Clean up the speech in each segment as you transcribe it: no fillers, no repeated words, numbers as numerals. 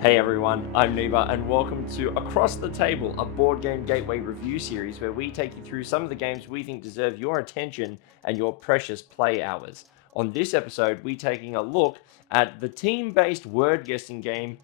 Hey everyone, I'm Neeber and welcome to Across the Table, a board game gateway review series where we take you through some of the games we think deserve your attention and your precious play hours. On this episode, we're taking a look at the team-based word guessing game,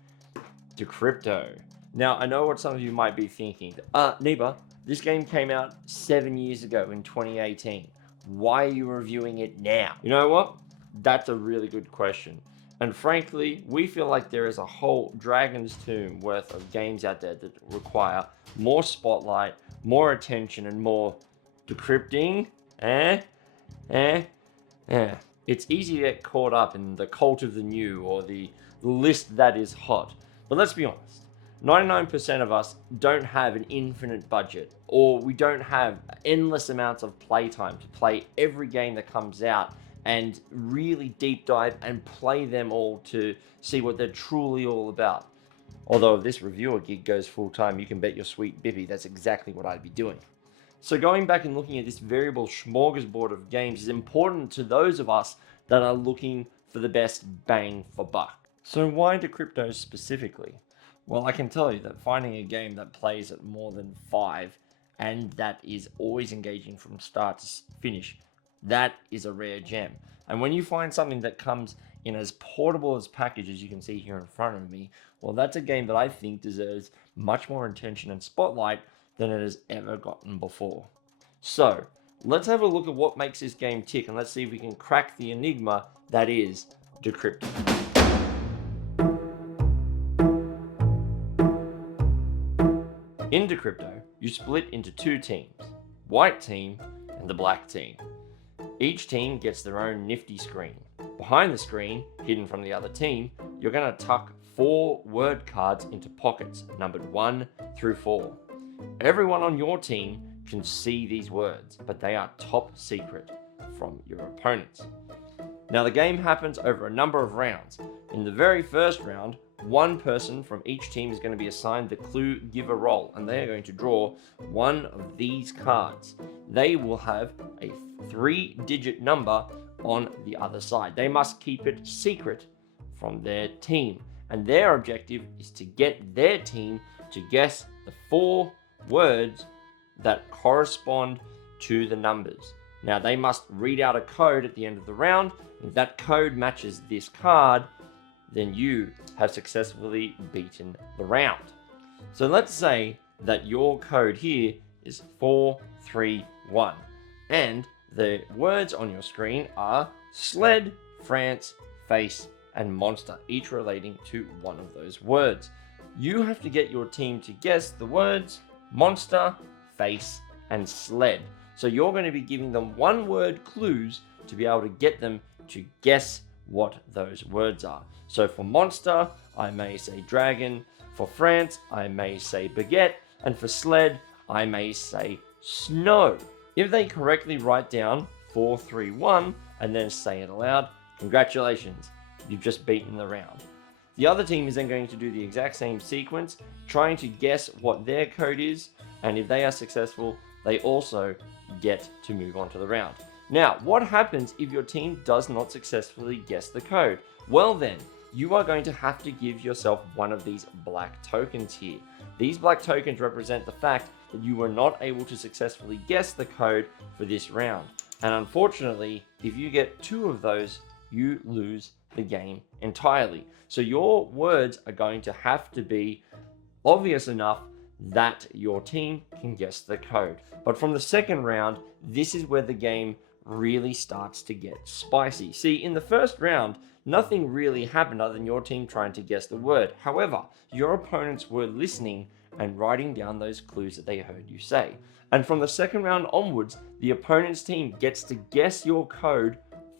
Decrypto. Now, I know what some of you might be thinking. Neeber, this game came out 7 years ago in 2018. Why are you reviewing it now? You know what? That's a really good question. And frankly, we feel like there is a whole Dragon's Tomb worth of games out there that require more spotlight, more attention, and more decrypting. It's easy to get caught up in the cult of the new or the list that is hot. But let's be honest, 99% of us don't have an infinite budget, or we don't have endless amounts of playtime to play every game that comes out and really deep dive and play them all to see what they're truly all about. Although if this reviewer gig goes full time, you can bet your sweet bippy that's exactly what I'd be doing. So going back and looking at this variable smorgasbord of games is important to those of us that are looking for the best bang for buck. So why Decrypto specifically? Well, I can tell you that finding a game that plays at more than 5 and that is always engaging from start to finish, that is a rare gem. And when you find something that comes in as portable as package as you can see here in front of me, well, that's a game that I think deserves much more attention and spotlight than it has ever gotten before. So let's have a look at what makes this game tick, and let's see if we can crack the enigma that is Decrypto. In Decrypto, you split into two teams, white team and the black team. Each team gets their own nifty screen. Behind the screen, hidden from the other team, you're going to tuck 4 word cards into pockets, numbered 1 through 4. Everyone on your team can see these words, but they are top secret from your opponents. Now the game happens over a number of rounds. In the very first round, one person from each team is going to be assigned the clue giver role, and they are going to draw one of these cards. They will have a 3-digit number on the other side. They must keep it secret from their team, and their objective is to get their team to guess the 4 words that correspond to the numbers. Now they must read out a code at the end of the round. If that code matches this card, then you have successfully beaten the round. So let's say that your code here is 431, and the words on your screen are sled, France, face, and monster, each relating to one of those words. You have to get your team to guess the words monster, face, and sled. So you're going to be giving them 1-word clues to be able to get them to guess what those words are. So for monster, I may say dragon. For France, I may say baguette. And for sled, I may say snow. If they correctly write down 431 and then say it aloud, congratulations, you've just beaten the round. The other team is then going to do the exact same sequence, trying to guess what their code is, and if they are successful, they also get to move on to the round. Now, what happens if your team does not successfully guess the code? Well then, you are going to have to give yourself one of these black tokens here. These black tokens represent the fact that you were not able to successfully guess the code for this round. And unfortunately, if you get 2 of those, you lose the game entirely. So your words are going to have to be obvious enough that your team can guess the code. But from the second round, this is where the game really starts to get spicy. See, in the first round, nothing really happened other than your team trying to guess the word. However, your opponents were listening and writing down those clues that they heard you say. And from the second round onwards, the opponent's team gets to guess your code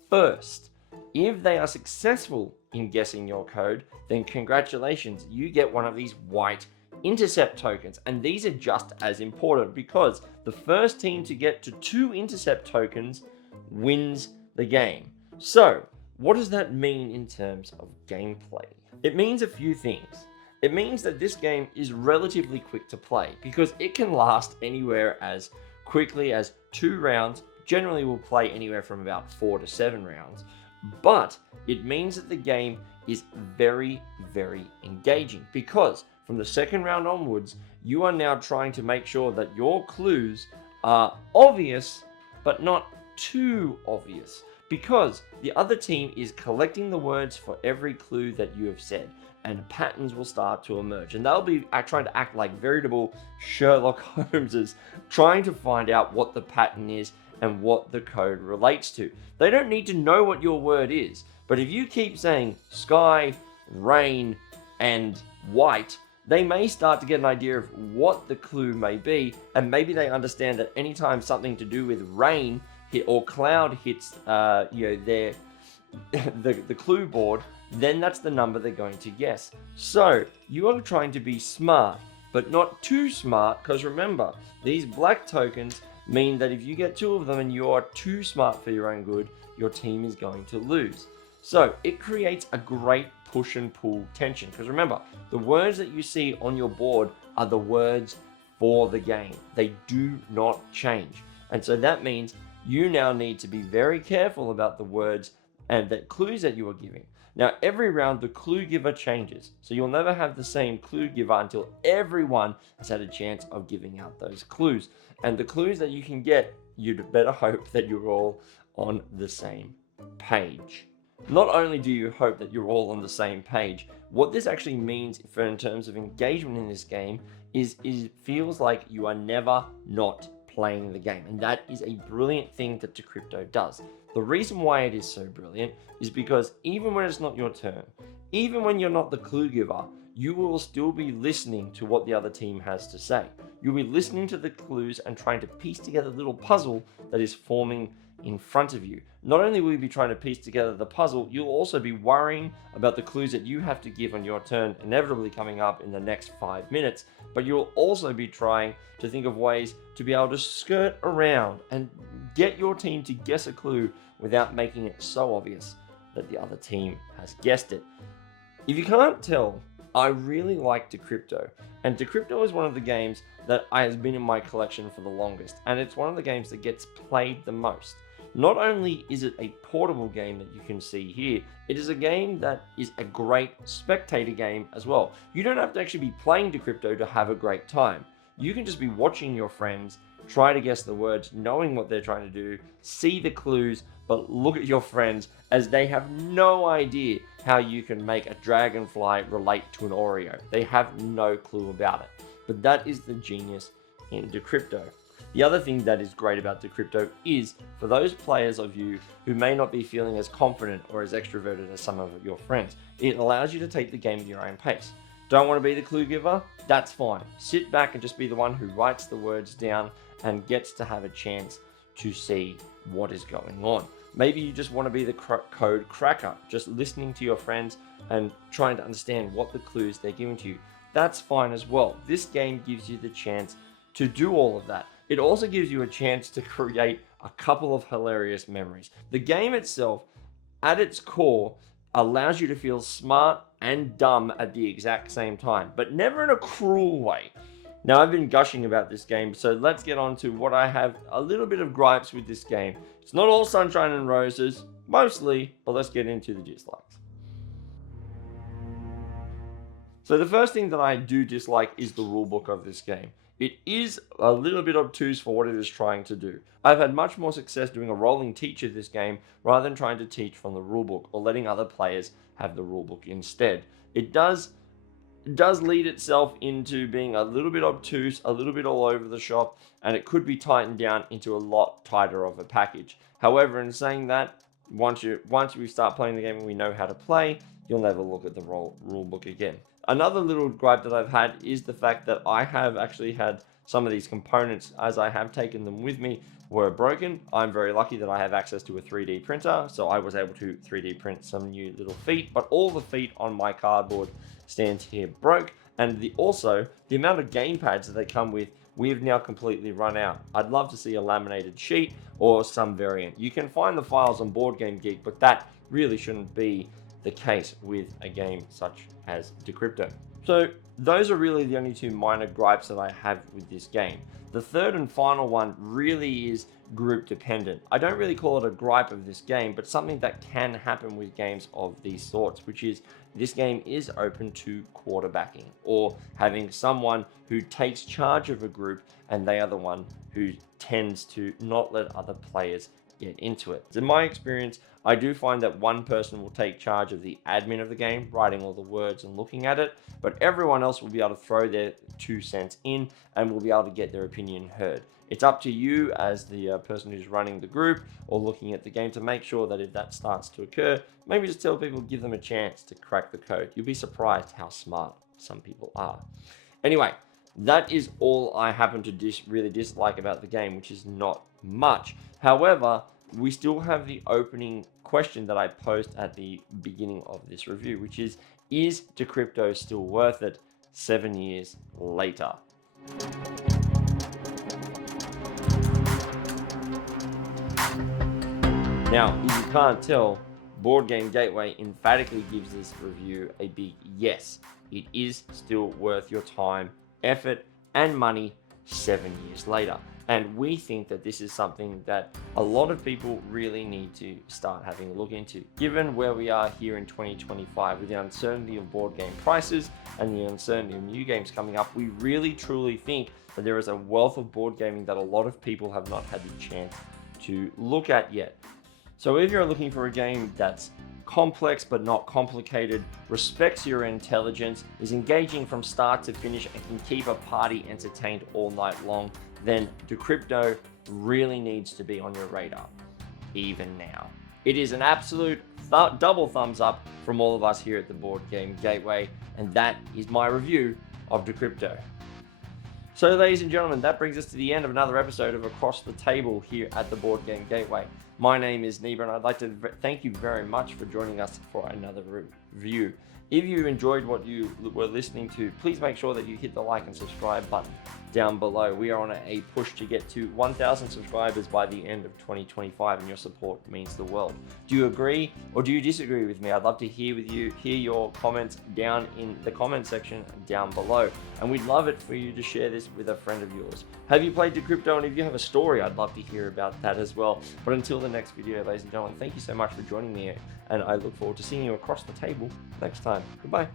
first. If they are successful in guessing your code, then congratulations, you get one of these white intercept tokens. And these are just as important because the first team to get to 2 intercept tokens wins the game. So, what does that mean in terms of gameplay? It means a few things. It means that this game is relatively quick to play because it can last anywhere as quickly as 2 rounds. Generally, we'll play anywhere from about 4 to 7 rounds. But it means that the game is very, very engaging, because from the second round onwards, you are now trying to make sure that your clues are obvious, but not too obvious, because the other team is collecting the words for every clue that you have said, and patterns will start to emerge, and they'll be trying to act like veritable Sherlock Holmeses, trying to find out what the pattern is and what the code relates to. They don't need to know what your word is, but if you keep saying sky, rain, and white, they may start to get an idea of what the clue may be, and maybe they understand that anytime something to do with rain or cloud hits the clue board, then that's the number they're going to guess. So you are trying to be smart, but not too smart, because remember, these black tokens mean that if you get 2 of them and you are too smart for your own good, your team is going to lose. So it creates a great push and pull tension, because remember, the words that you see on your board are the words for the game. They do not change. And so that means you now need to be very careful about the words and the clues that you are giving. Now, every round, the clue giver changes. So you'll never have the same clue giver until everyone has had a chance of giving out those clues. And the clues that you can get, you'd better hope that you're all on the same page. Not only do you hope that you're all on the same page, what this actually means in terms of engagement in this game is it feels like you are never not playing the game. And that is a brilliant thing that Decrypto does. The reason why it is so brilliant is because even when it's not your turn, even when you're not the clue giver, you will still be listening to what the other team has to say. You'll be listening to the clues and trying to piece together the little puzzle that is forming in front of you. Not only will you be trying to piece together the puzzle, you'll also be worrying about the clues that you have to give on your turn, inevitably coming up in the next 5 minutes, but you'll also be trying to think of ways to be able to skirt around and get your team to guess a clue without making it so obvious that the other team has guessed it. If you can't tell, I really like Decrypto, and Decrypto is one of the games that has been in my collection for the longest, and it's one of the games that gets played the most. Not only is it a portable game that you can see here, it is a game that is a great spectator game as well. You don't have to actually be playing Decrypto to have a great time. You can just be watching your friends try to guess the words, knowing what they're trying to do, see the clues, but look at your friends as they have no idea how you can make a dragonfly relate to an Oreo. They have no clue about it. But that is the genius in Decrypto. The other thing that is great about Decrypto is, for those players of you who may not be feeling as confident or as extroverted as some of your friends, it allows you to take the game at your own pace. Don't want to be the clue giver? That's fine. Sit back and just be the one who writes the words down and gets to have a chance to see what is going on. Maybe you just want to be the code cracker, just listening to your friends and trying to understand what the clues they're giving to you. That's fine as well. This game gives you the chance to do all of that. It also gives you a chance to create a couple of hilarious memories. The game itself, at its core, allows you to feel smart and dumb at the exact same time, but never in a cruel way. Now, I've been gushing about this game, so let's get on to what I have a little bit of gripes with this game. It's not all sunshine and roses, mostly, but let's get into the dislikes. So the first thing that I do dislike is the rulebook of this game. It is a little bit obtuse for what it is trying to do. I've had much more success doing a rolling teach of this game rather than trying to teach from the rulebook or letting other players have the rulebook instead. It does lead itself into being a little bit obtuse, a little bit all over the shop, and it could be tightened down into a lot tighter of a package. However, in saying that, once we start playing the game and we know how to play, you'll never look at the rulebook again. Another little gripe that I've had is the fact that I have actually had some of these components, as I have taken them with me, were broken. I'm very lucky that I have access to a 3D printer, so I was able to 3D print some new little feet, but all the feet on my cardboard stands here broke, and also the amount of game pads that they come with, we've now completely run out. I'd love to see a laminated sheet or some variant. You can find the files on Board Game Geek, but that really shouldn't be the case with a game such as Decrypto. So those are really the only two minor gripes that I have with this game. The third and final one really is group dependent. I don't really call it a gripe of this game, but something that can happen with games of these sorts, which is this game is open to quarterbacking, or having someone who takes charge of a group and they are the one who tends to not let other players get into it. In my experience, I do find that one person will take charge of the admin of the game, writing all the words and looking at it, but everyone else will be able to throw their 2 cents in and will be able to get their opinion heard. It's up to you as the person who's running the group or looking at the game to make sure that if that starts to occur, maybe just tell people, give them a chance to crack the code. You'll be surprised how smart some people are. Anyway, that is all I happen to really dislike about the game, which is not much. However, we still have the opening question that I posed at the beginning of this review, which is Decrypto still worth it 7 years later? Now, if you can't tell, Board Game Gateway emphatically gives this review a big yes. It is still worth your time, effort, and money 7 years later. And we think that this is something that a lot of people really need to start having a look into. Given where we are here in 2025 with the uncertainty of board game prices and the uncertainty of new games coming up, we really truly think that there is a wealth of board gaming that a lot of people have not had the chance to look at yet. So if you're looking for a game that's complex but not complicated, respects your intelligence, is engaging from start to finish, and can keep a party entertained all night long, then Decrypto really needs to be on your radar, even now. It is an absolute double thumbs up from all of us here at the Board Game Gateway, and that is my review of Decrypto. So ladies and gentlemen, that brings us to the end of another episode of Across the Table here at the Board Game Gateway. My name is Neeber, and I'd like to thank you very much for joining us for another review. If you enjoyed what you were listening to, please make sure that you hit the like and subscribe button down below. We are on a push to get to 1,000 subscribers by the end of 2025, and your support means the world. Do you agree or do you disagree with me? I'd love to hear your comments down in the comment section down below, and we'd love it for you to share this with a friend of yours. Have you played Decrypto? And if you have a story, I'd love to hear about that as well. But until the next video, ladies and gentlemen, thank you so much for joining me, and I look forward to seeing you across the table next time. Goodbye.